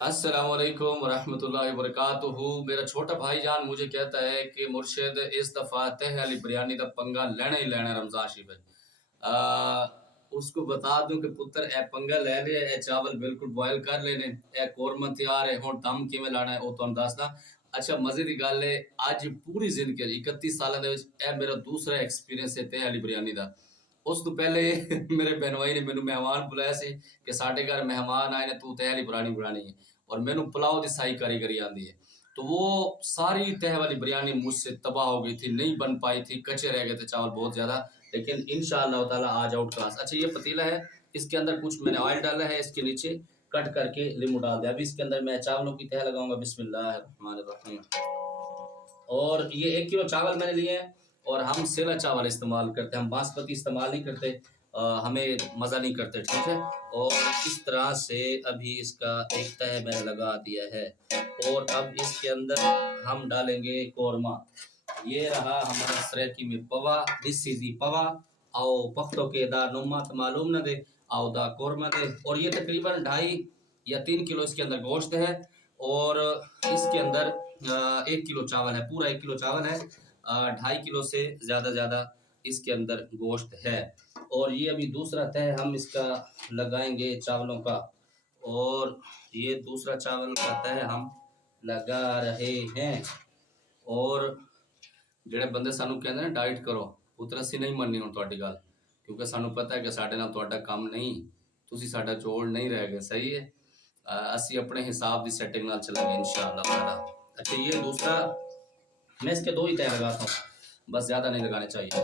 अस्सलामुअलैकुम वरहमतुल्लाहि वबरकातुहू। मेरा छोटा भाईजान मुझे कहता है कि मुर्शिद इस दफ़ा तह अली बिरयानी दा पंगा लेना ही लेना रमज़ान शरीफ उसको बता दूं कि पुत्र ए पंगा ले लिया, ए चावल बिल्कुल बॉयल कर लेने, ए कोरमा तैयार है, हुण दम किवें लाना है वो तुहानू दसदा। अच्छा मजे की गल है, अज पूरी जिंदगी 31 साल मेरा दूसरा एक्सपीरियंस है तह अली बिरयानी का। उस तो पहले मेरे बहनोई ने मैनू मेहमान बुलाया सी कि साडे घर मेहमान आए ने, तू तह वाली बिरयानी बनानी है और मैनू पुलाव की सही कारीगरी आती है। तो वो सारी तह वाली बिरयानी मुझसे तबाह हो गई थी, नहीं बन पाई थी, कच्चे रह गए थे चावल बहुत ज्यादा। लेकिन इंशाअल्लाह ताला आज आउट क्लास। अच्छा ये पतीला है, इसके अंदर कुछ मैंने ऑयल डाला है, इसके नीचे कट करके लींबू डाल दिया। अभी इसके अंदर मैं चावलों की तह लगाऊंगा। बिस्मिल्लाह। और ये 1 किलो चावल मैंने लिए हैं और हम सेला चावल इस्तेमाल करते हैं, हम बासमती इस्तेमाल नहीं करते, हमें मज़ा नहीं करते, ठीक है। और इस तरह से अभी इसका एक तह मैंने लगा दिया है और अब इसके अंदर हम डालेंगे कोरमा। ये रहा हमारा सरेकी में पवा, दिस इज दी पवा। आओ पख्तो के दा नुमा तो मालूम न दे, आओ दा कोरमा दे। और ये तकरीबन 2.5 या 3 किलो इसके अंदर गोश्त है और इसके अंदर 1 किलो चावल है, पूरा 1 किलो चावल है, 2.5 किलो से ज़्यादा इसके अंदर गोश्त है। और ये अभी दूसरा तह हम इसका लगाएंगे चावलों का, और ये दूसरा चावल का तह हम लगा रहे हैं। और ਜਿਹੜੇ ਬੰਦੇ ਸਾਨੂੰ ਕਹਿੰਦੇ ਨੇ ਡਾਈਟ ਕਰੋ, ਪੁੱਤਰ ਅਸੀਂ ਨਹੀਂ ਮੰਨਣੀ ਹੁਣ ਤੁਹਾਡੀ ਗੱਲ, ਕਿਉਂਕਿ ਸਾਨੂੰ ਪਤਾ ਹੈ ਕਿ ਸਾਡੇ ਨਾਲ ਤੁਹਾਡਾ ਕੰਮ ਨਹੀਂ, ਤੁਸੀਂ ਸਾਡਾ ਜੋੜ नहीं रह गए, सही है। ਅਸੀਂ अपने हिसाब की सेटिंग नाल चलेंगे इंशाअल्लाह ताला। अच्छा ये दूसरा, मैं इसके 2 ही तय लगाता हूँ, बस ज़्यादा नहीं लगाने चाहिए।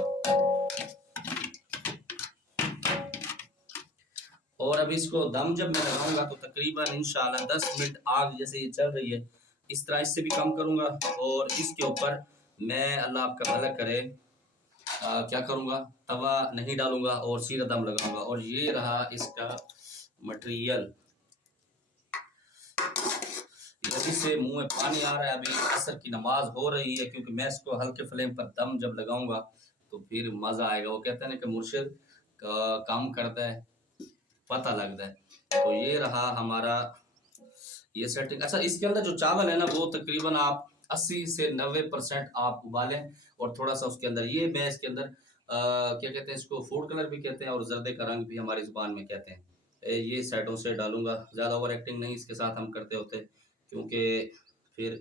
और अब इसको दम जब मैं लगाऊंगा तो तकरीबन इंशाअल्लाह 10 मिनट आग जैसे ये चल रही है इस तरह, इससे भी कम करूंगा। और इसके ऊपर मैं, अल्लाह आपका भला करे, क्या करूंगा, तवा नहीं डालूंगा और सीधा दम लगाऊंगा। और ये रहा इसका मटेरियल, से मुंह में पानी आ रहा है। अभी असर की नमाज हो रही है, क्योंकि मैं इसको हल्के फ्लेम पर दम जब लगाऊंगा तो फिर मजा आएगा। वो कहते हैं ना कि मुर्शिद का काम करता है पता लगता है। तो ये रहा हमारा ये सेटिंग। अच्छा इसके अंदर जो चावल है ना, वो तकरीबन आप 80 से 90% आप उबालें और थोड़ा सा उसके अंदर ये, मैं इसके अंदर क्या कहते हैं इसको, फूड कलर भी कहते हैं और जर्दे का रंग भी हमारी जुबान में कहते हैं, ये साइडों से डालूंगा। ज़्यादा ओवर एक्टिंग नहीं इसके साथ हम करते होते, क्योंकि फिर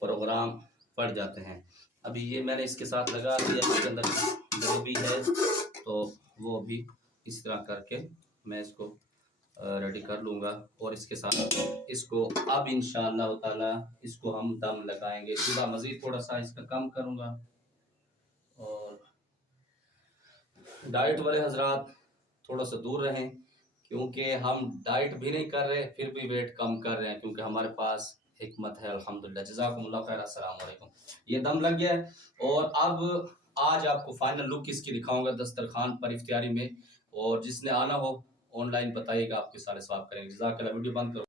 प्रोग्राम पड़ जाते हैं। अभी ये मैंने इसके साथ लगा दिया, इसके अंदर जो भी है तो वो भी इस तरह करके मैं इसको रेडी कर लूँगा। और इसके साथ इसको अब इंशाअल्लाह ताला इसको हम दम लगाएंगे। थोड़ा मज़ीद थोड़ा सा इसका कम करूँगा। और डाइट वाले हजरात थोड़ा सा दूर रहें, क्योंकि हम डाइट भी नहीं कर रहे फिर भी वेट कम कर रहे हैं, क्योंकि हमारे पास हिकमत है अल्हम्दुलिल्लाह। जज़ाकुमुल्लाह खैर। अस्सलाम वालेकुम। ये दम लग गया है और अब आज आपको फाइनल लुक इसकी दिखाऊंगा दस्तरखान पर इफ्तियारी में। और जिसने आना हो ऑनलाइन बताइएगा, आपके सारे सवाब करेंगे। जज़ाकल्लाह। वीडियो बंद करो।